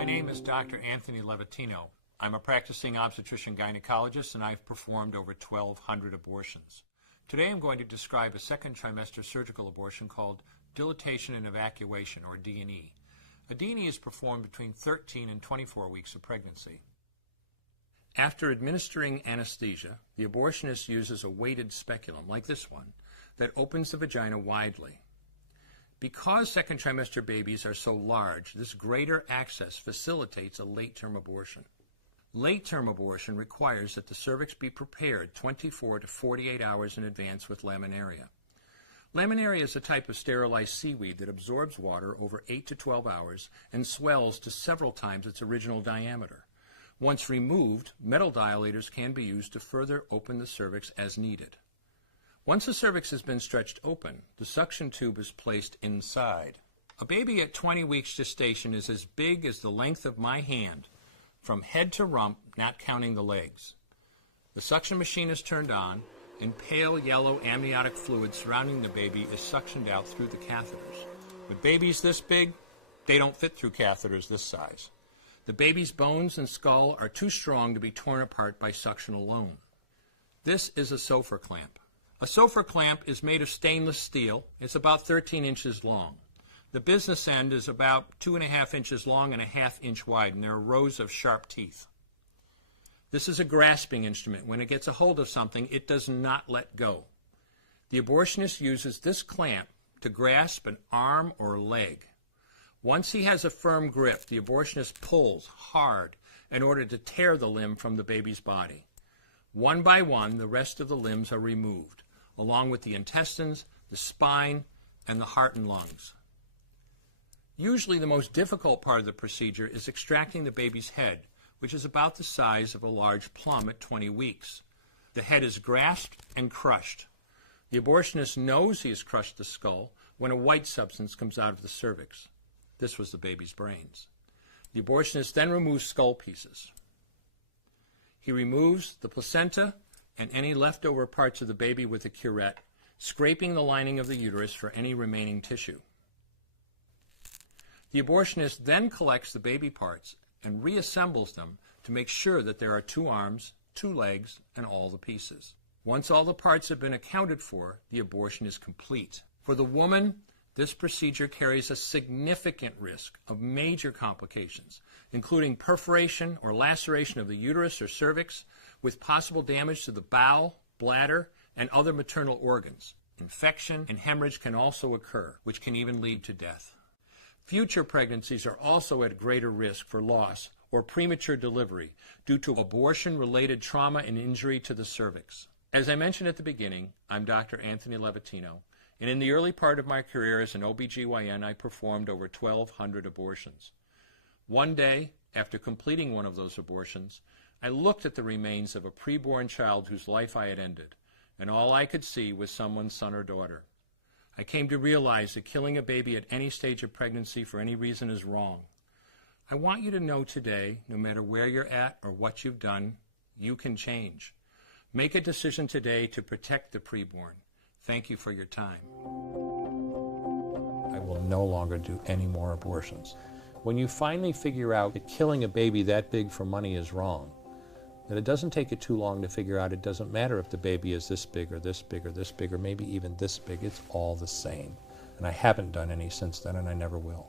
My name is Dr. Anthony Levatino. I'm a practicing obstetrician-gynecologist, and I've performed over 1,200 abortions. Today I'm going to describe a second trimester surgical abortion called dilatation and evacuation, or D&E. A D&E is performed between 13 and 24 weeks of pregnancy. After administering anesthesia, the abortionist uses a weighted speculum, like this one, that opens the vagina widely. Because second trimester babies are so large, this greater access facilitates a late-term abortion. Late-term abortion requires that the cervix be prepared 24 to 48 hours in advance with laminaria. Laminaria is a type of sterilized seaweed that absorbs water over 8 to 12 hours and swells to several times its original diameter. Once removed, metal dilators can be used to further open the cervix as needed. Once the cervix has been stretched open, the suction tube is placed inside. A baby at 20 weeks gestation is as big as the length of my hand, from head to rump, not counting the legs. The suction machine is turned on, and pale yellow amniotic fluid surrounding the baby is suctioned out through the catheters. With babies this big, they don't fit through catheters this size. The baby's bones and skull are too strong to be torn apart by suction alone. This is a Sofer clamp. A Sofer clamp is made of stainless steel. It's about 13 inches long. The business end is about 2.5 inches long and 1/2 inch wide, and there are rows of sharp teeth. This is a grasping instrument. When it gets a hold of something, it does not let go. The abortionist uses this clamp to grasp an arm or leg. Once he has a firm grip, the abortionist pulls hard in order to tear the limb from the baby's body. One by one, the rest of the limbs are removed, along with the intestines, the spine, and the heart and lungs. Usually the most difficult part of the procedure is extracting the baby's head, which is about the size of a large plum at 20 weeks. The head is grasped and crushed. The abortionist knows he has crushed the skull when a white substance comes out of the cervix. This was the baby's brains. The abortionist then removes skull pieces. He removes the placenta and any leftover parts of the baby with a curette, scraping the lining of the uterus for any remaining tissue. The abortionist then collects the baby parts and reassembles them to make sure that there are 2 arms, 2 legs, and all the pieces. Once all the parts have been accounted for, the abortion is complete. For the woman, this procedure carries a significant risk of major complications, including perforation or laceration of the uterus or cervix, with possible damage to the bowel, bladder, and other maternal organs. Infection and hemorrhage can also occur, which can even lead to death. Future pregnancies are also at greater risk for loss or premature delivery due to abortion-related trauma and injury to the cervix. As I mentioned at the beginning, I'm Dr. Anthony Levatino, and in the early part of my career as an OBGYN, I performed over 1,200 abortions. One day, after completing one of those abortions, I looked at the remains of a preborn child whose life I had ended, and all I could see was someone's son or daughter. I came to realize that killing a baby at any stage of pregnancy for any reason is wrong. I want you to know today, no matter where you're at or what you've done, you can change. Make a decision today to protect the preborn. Thank you for your time. I will no longer do any more abortions. When you finally figure out that killing a baby that big for money is wrong, that it doesn't take you too long to figure out it doesn't matter if the baby is this big or this big or this big or maybe even this big, it's all the same. And I haven't done any since then, and I never will.